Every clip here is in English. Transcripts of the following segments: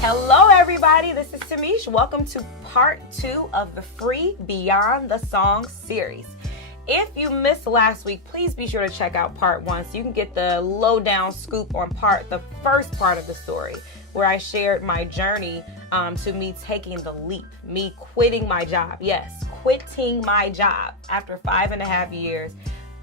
Hello everybody, this is Tamish. Welcome to part 2 of the free Beyond the Song series. If you missed last week, please be sure to check out part 1 so you can get the lowdown scoop on the first part of the story, where I shared my journey to me taking the leap, me quitting my job. Yes, quitting my job after 5.5 years.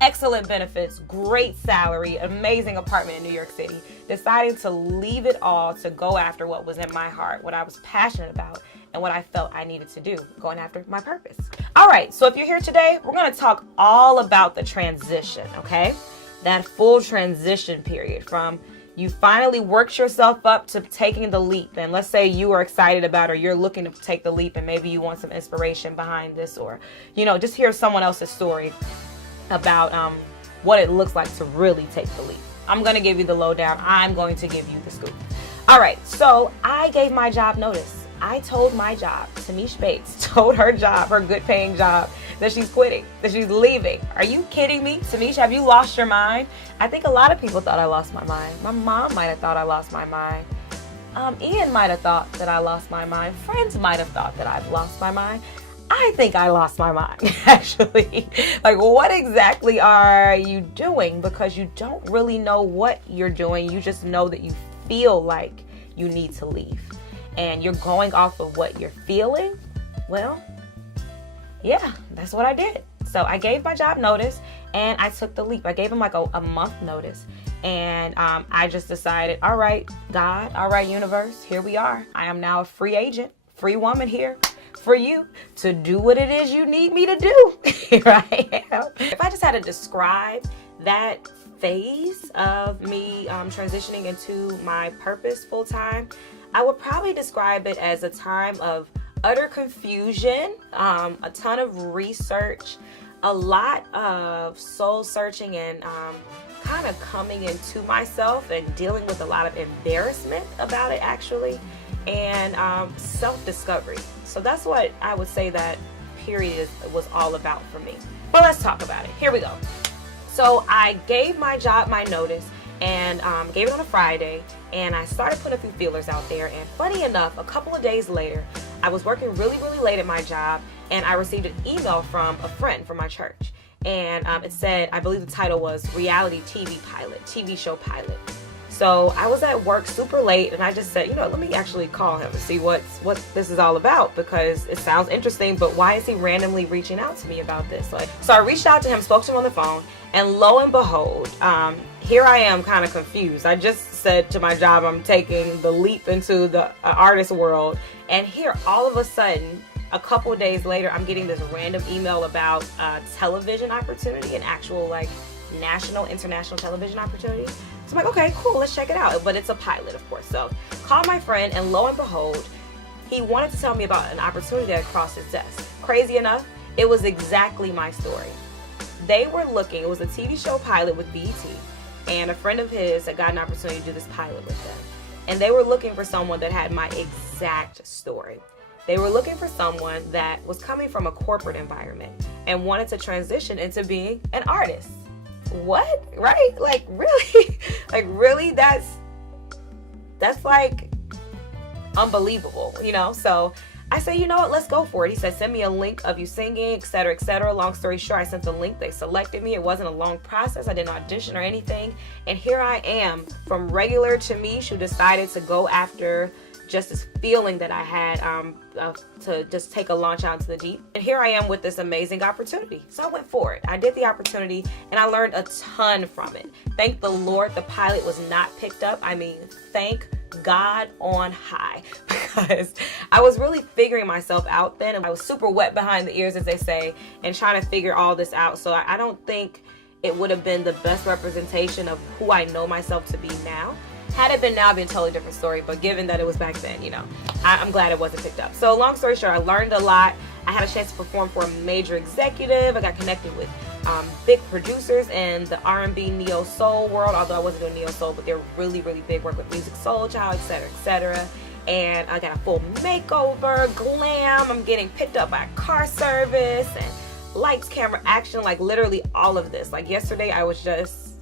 Excellent benefits, great salary, amazing apartment in New York City. Deciding to leave it all to go after what was in my heart, what I was passionate about, and what I felt I needed to do, going after my purpose. All right, so if you're here today, we're going to talk all about the transition, okay? That full transition period from you finally worked yourself up to taking the leap. And let's say you are excited about, or you're looking to take the leap, and maybe you want some inspiration behind this, or, just hear someone else's story about what it looks like to really take the leap. I'm going to give you the lowdown. I'm going to give you the scoop. All right, so I gave my job notice. I told my job, Tamish Bates told her job, her good paying job, that she's quitting, that she's leaving. Are you kidding me? Tamish, have you lost your mind? I think a lot of people thought I lost my mind. My mom might have thought I lost my mind. Ian might have thought that I lost my mind. Friends might have thought that I've lost my mind. I think I lost my mind, actually. Like, what exactly are you doing? Because you don't really know what you're doing. You just know that you feel like you need to leave. And you're going off of what you're feeling. Well, yeah, that's what I did. So I gave my job notice and I took the leap. I gave him like a month notice. And I just decided, all right, God, all right, universe, here we are. I am now a free agent, free woman here for you to do what it is you need me to do. Here I am. If I just had to describe that phase of me transitioning into my purpose full time, I would probably describe it as a time of utter confusion, a ton of research, a lot of soul searching, and kind of coming into myself and dealing with a lot of embarrassment about it, actually, and self-discovery. So that's what I would say that period was all about for me. But let's talk about it. Here we go. So I gave my job my notice and gave it on a Friday, and I started putting a few feelers out there. And funny enough, a couple of days later, I was working really, really late at my job, and I received an email from a friend from my church. And it said, I believe the title was Reality TV Show Pilot. So I was at work super late, and I just said, let me actually call him and see what this is all about, because it sounds interesting, but why is he randomly reaching out to me about this? So I reached out to him, spoke to him on the phone, and lo and behold, here I am kind of confused. I just said to my job, I'm taking the leap into the artist world, and here all of a sudden, a couple of days later, I'm getting this random email about television opportunity, an actual national, international television opportunity. So I'm like, okay, cool, let's check it out. But it's a pilot, of course. So called my friend, and lo and behold, he wanted to tell me about an opportunity that crossed his desk. Crazy enough, it was exactly my story. They were looking, it was a TV show pilot with BET, and a friend of his had got an opportunity to do this pilot with them. And they were looking for someone that had my exact story. They were looking for someone that was coming from a corporate environment and wanted to transition into being an artist. What? Right? Really? Really? That's unbelievable, So I said, you know what? Let's go for it. He said, send me a link of you singing, et cetera, et cetera. Long story short, I sent the link. They selected me. It wasn't a long process. I didn't audition or anything. And here I am, from regular Tamish, who decided to go after just this feeling that I had to just take a launch out into the deep. And here I am with this amazing opportunity. So I went for it. I did the opportunity, and I learned a ton from it. Thank the Lord the pilot was not picked up. I mean, thank God on high, because I was really figuring myself out then, and I was super wet behind the ears, as they say, and trying to figure all this out. So I don't think it would have been the best representation of who I know myself to be now. Had it been now, it'd be a totally different story. But given that it was back then, I'm glad it wasn't picked up. So long story short, I learned a lot. I had a chance to perform for a major executive. I got connected with big producers in the R&B neo soul world, although I wasn't doing neo soul, but they're really, really big. Work with Musiq Soulchild, et cetera, et cetera. And I got a full makeover, glam. I'm getting picked up by a car service and lights, camera, action, literally all of this. Yesterday, I was just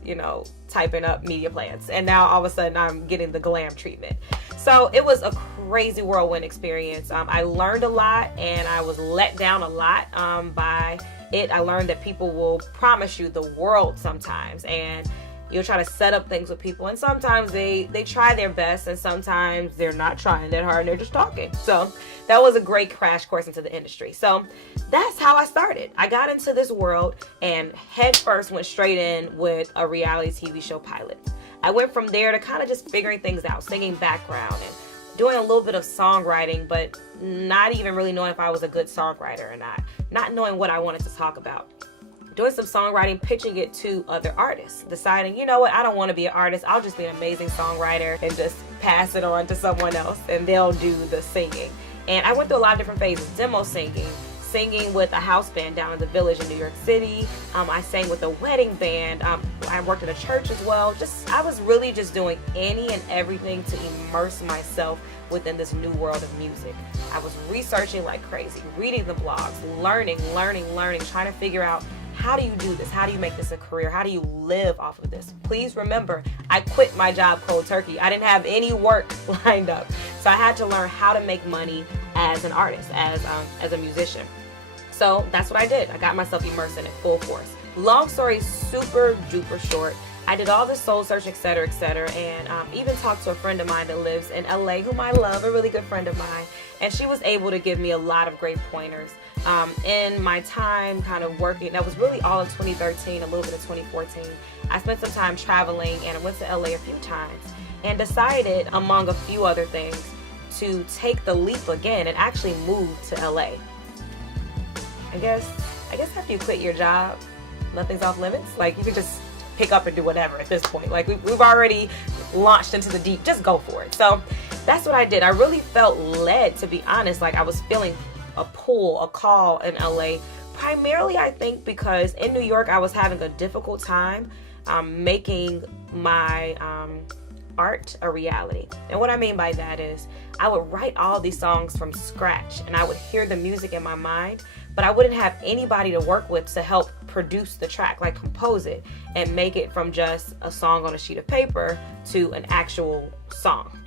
typing up media plans. And now all of a sudden I'm getting the glam treatment. So it was a crazy whirlwind experience. I learned a lot, and I was let down a lot by it. I learned that people will promise you the world sometimes, and you'll try to set up things with people, and sometimes they try their best, and sometimes they're not trying that hard and they're just talking. So that was a great crash course into the industry. So that's how I started. I got into this world and head first went straight in with a reality TV show pilot. I went from there to kind of just figuring things out, singing background and doing a little bit of songwriting, but not even really knowing if I was a good songwriter or not knowing what I wanted to talk about. Doing some songwriting, pitching it to other artists, deciding, you know what, I don't want to be an artist. I'll just be an amazing songwriter and just pass it on to someone else, and they'll do the singing. And I went through a lot of different phases: demo singing with a house band down in the Village in New York City. I sang with a wedding band. I worked at a church as well. I was really just doing any and everything to immerse myself within this new world of music. I was researching like crazy, reading the blogs, learning, trying to figure out, how do you do this? How do you make this a career? How do you live off of this? Please remember, I quit my job cold turkey. I didn't have any work lined up. So I had to learn how to make money as an artist, as a musician. So that's what I did. I got myself immersed in it full force. Long story super duper short, I did all this soul search, et cetera, and even talked to a friend of mine that lives in LA, whom I love, a really good friend of mine, and she was able to give me a lot of great pointers. In my time kind of working, that was really all of 2013, a little bit of 2014, I spent some time traveling, and I went to LA a few times and decided, among a few other things, to take the leap again and actually move to LA. I guess after you quit your job, nothing's off limits. Like, you could just pick up and do whatever at this point. Like, we've already launched into the deep. Just go for it. So that's what I did. I really felt led, to be honest. Like, I was feeling a pull, a call in LA. Primarily, I think, because in New York, I was having a difficult time making my art a reality. And what I mean by that is, I would write all these songs from scratch, and I would hear the music in my mind, but I wouldn't have anybody to work with to help produce the track, like compose it and make it from just a song on a sheet of paper to an actual song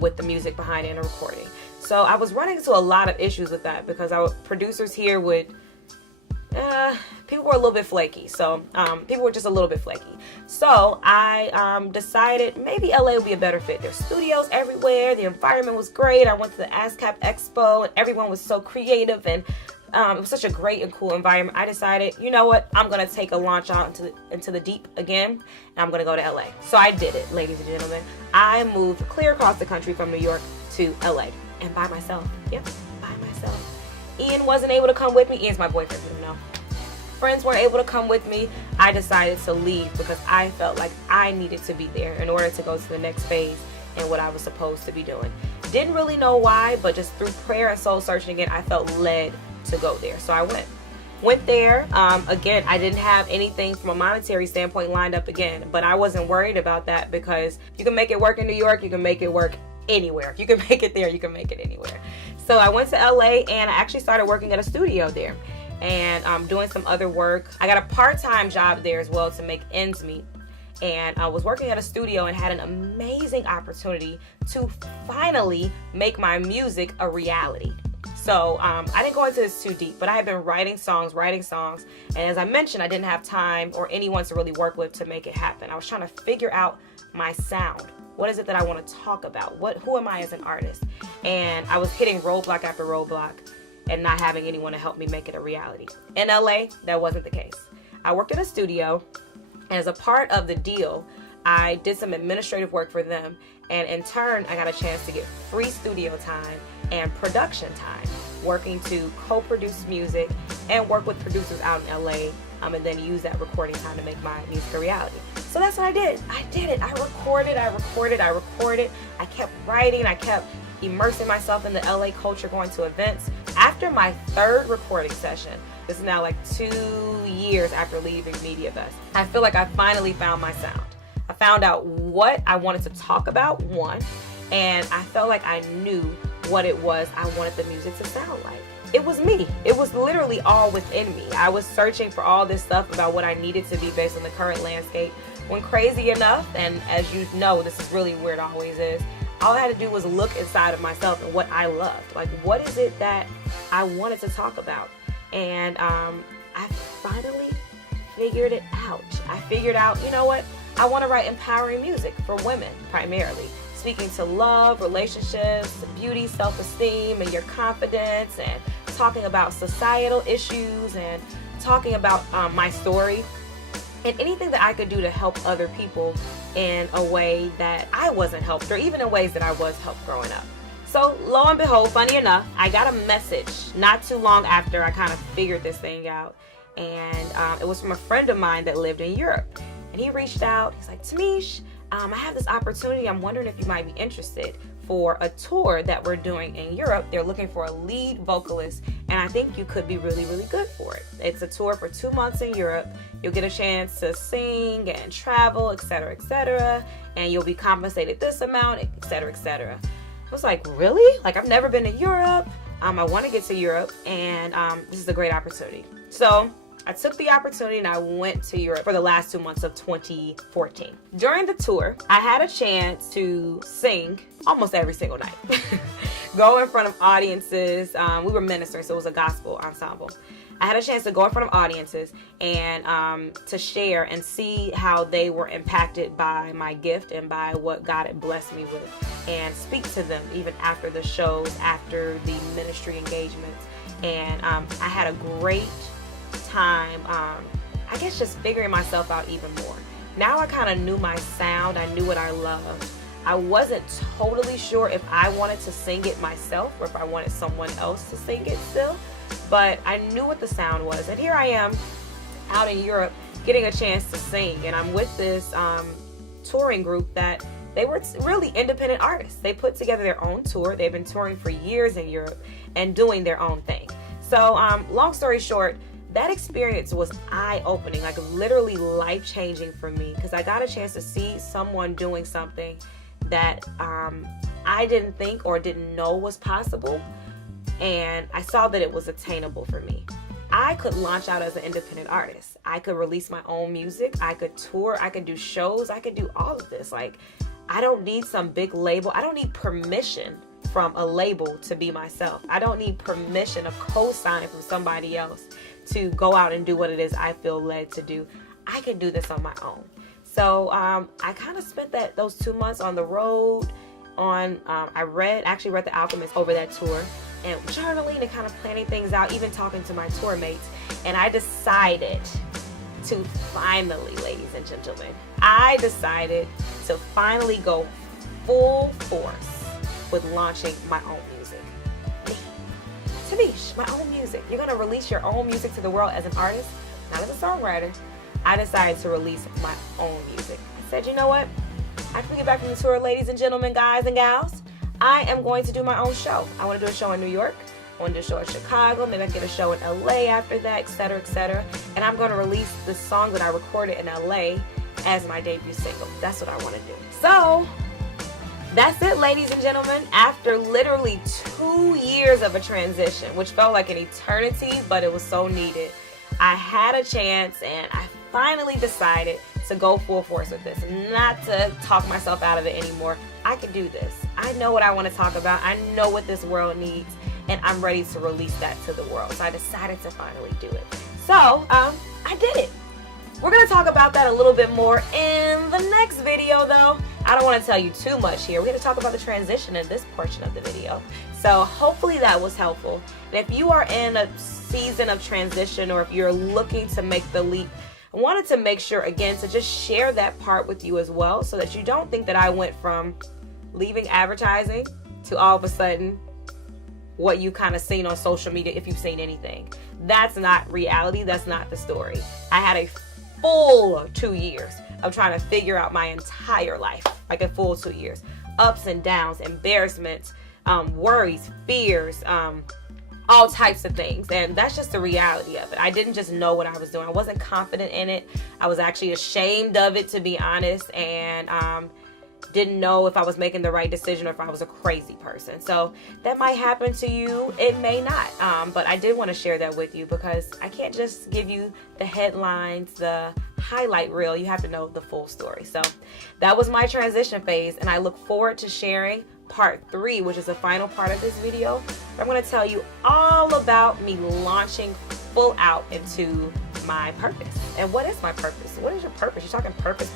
with the music behind it and a recording. So I was running into a lot of issues with that, because our producers here would people were a little bit flaky. So people were just a little bit flaky. So I decided maybe LA would be a better fit. There's studios everywhere. The environment was great. I went to the ASCAP Expo, and everyone was so creative, and it was such a great and cool environment. I decided, you know what, I'm going to take a launch out into the deep again, and I'm going to go to LA. So I did it, ladies and gentlemen. I moved clear across the country from New York to LA, and by myself. Yep, by myself. Ian wasn't able to come with me. Ian's my boyfriend, you know. Friends weren't able to come with me. I decided to leave because I felt like I needed to be there in order to go to the next phase and what I was supposed to be doing. Didn't really know why, but just through prayer and soul searching again, I felt led to go there. So I went there. Again, I didn't have anything from a monetary standpoint lined up again, but I wasn't worried about that, because you can make it work in New York, you can make it work anywhere. If you can make it there, you can make it anywhere. So I went to LA, and I actually started working at a studio there, and doing some other work. I got a part-time job there as well to make ends meet. And I was working at a studio and had an amazing opportunity to finally make my music a reality. So I didn't go into this too deep, but I had been writing songs. And as I mentioned, I didn't have time or anyone to really work with to make it happen. I was trying to figure out my sound. What is it that I want to talk about? Who am I as an artist? And I was hitting roadblock after roadblock and not having anyone to help me make it a reality. In LA, that wasn't the case. I worked in a studio, and as a part of the deal, I did some administrative work for them. And in turn, I got a chance to get free studio time and production time, working to co-produce music and work with producers out in LA, and then use that recording time to make my music a reality. So that's what I did. I did it. I recorded. I kept writing. I kept immersing myself in the LA culture, going to events. After my third recording session, this is now like 2 years after leaving MediaVest, I feel like I finally found my sound. I found out what I wanted to talk about, one, and I felt like I knew what it was I wanted the music to sound like. It was me. It was literally all within me. I was searching for all this stuff about what I needed to be based on the current landscape. When crazy enough, and as you know, this is really where it always is, all I had to do was look inside of myself and what I loved. Like, what is it that I wanted to talk about? And I finally figured it out. I figured out, you know what? I want to write empowering music for women primarily. Speaking to love, relationships, beauty, self-esteem, and your confidence, and talking about societal issues, and talking about my story, and anything that I could do to help other people in a way that I wasn't helped, or even in ways that I was helped growing up. So lo and behold, funny enough, I got a message not too long after I kind of figured this thing out, and it was from a friend of mine that lived in Europe. And he reached out. He's like, Tamish, I have this opportunity. I'm wondering if you might be interested for a tour that we're doing in Europe. They're looking for a lead vocalist, and I think you could be really, really good for it. It's a tour for 2 months in Europe. You'll get a chance to sing and travel, etc., and you'll be compensated this amount, etc., etc. I was like, really? Like, I've never been to Europe. I want to get to Europe, and this is a great opportunity. So I took the opportunity and I went to Europe for the last 2 months of 2014. During the tour, I had a chance to sing almost every single night. Go in front of audiences. We were ministering, so it was a gospel ensemble. I had a chance to go in front of audiences and to share and see how they were impacted by my gift and by what God had blessed me with, and speak to them even after the shows, after the ministry engagements. And I had a great time, I guess, just figuring myself out even more. Now I kind of knew my sound. I knew what I loved. I wasn't totally sure if I wanted to sing it myself or if I wanted someone else to sing it still, but I knew what the sound was. And here I am out in Europe getting a chance to sing, and I'm with this touring group that they were really independent artists. They put together their own tour. They've been touring for years in Europe and doing their own thing. So long story short, that experience was eye-opening, like literally life-changing for me, because I got a chance to see someone doing something that I didn't think or didn't know was possible, and I saw that it was attainable for me. I could launch out as an independent artist. I could release my own music. I could tour. I could do shows. I could do all of this. Like, I don't need some big label. I don't need permission from a label to be myself. I don't need permission, a co-sign from somebody else to go out and do what it is I feel led to do. I can do this on my own. So I kind of spent those 2 months on the road. I actually read The Alchemist over that tour, and journaling and kind of planning things out, even talking to my tour mates. And I decided to finally, ladies and gentlemen, I decided to finally go full force with launching my own music. Tamish, my own music. You're gonna release your own music to the world as an artist, not as a songwriter. I decided to release my own music. I said, you know what? After we get back from the tour, ladies and gentlemen, guys and gals, I am going to do my own show. I want to do a show in New York. I want to do a show in Chicago. Maybe I can get a show in LA after that, etc., etc. And I'm going to release the song that I recorded in LA as my debut single. That's what I want to do. So that's it, ladies and gentlemen. After literally 2 years of a transition, which felt like an eternity, but it was so needed, I had a chance, and I finally decided to go full force with this, not to talk myself out of it anymore. I can do this. I know what I want to talk about. I know what this world needs, and I'm ready to release that to the world. So I decided to finally do it. So I did it. We're going to talk about that a little bit more in the next video, though. I don't want to tell you too much here. We're going to talk about the transition in this portion of the video. So hopefully that was helpful. And if you are in a season of transition, or if you're looking to make the leap, I wanted to make sure, again, to just share that part with you as well, so that you don't think that I went from leaving advertising to all of a sudden what you kind of seen on social media, if you've seen anything. That's not reality. That's not the story. I had a full 2 years of trying to figure out my entire life, like a full 2 years. Ups and downs, embarrassments, worries, fears, all types of things. And that's just the reality of it. I didn't just know what I was doing. I wasn't confident in it. I was actually ashamed of it, to be honest. And didn't know if I was making the right decision or if I was a crazy person. So that might happen to you. It may not. But I did want to share that with you because I can't just give you the headlines, the highlight reel. You have to know the full story. So that was my transition phase, and I look forward to sharing part 3, which is the final part of this video. I'm going to tell you all about me launching full out into my purpose. And what is my purpose? What is your purpose? You're talking purpose.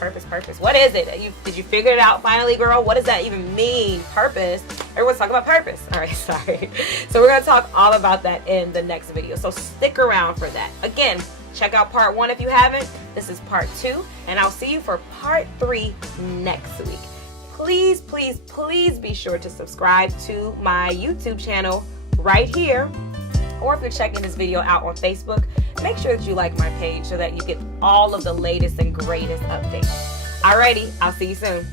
What is it? Did you figure it out finally, girl? What does that even mean? Purpose. Everyone's talking about purpose. All right, sorry. So we're going to talk all about that in the next video. So stick around for that. Again, check out part 1 if you haven't. This is part 2, and I'll see you for part 3 next week. Please be sure to subscribe to my YouTube channel right here. Or if you're checking this video out on Facebook, make sure that you like my page so that you get all of the latest and greatest updates. Alrighty, I'll see you soon.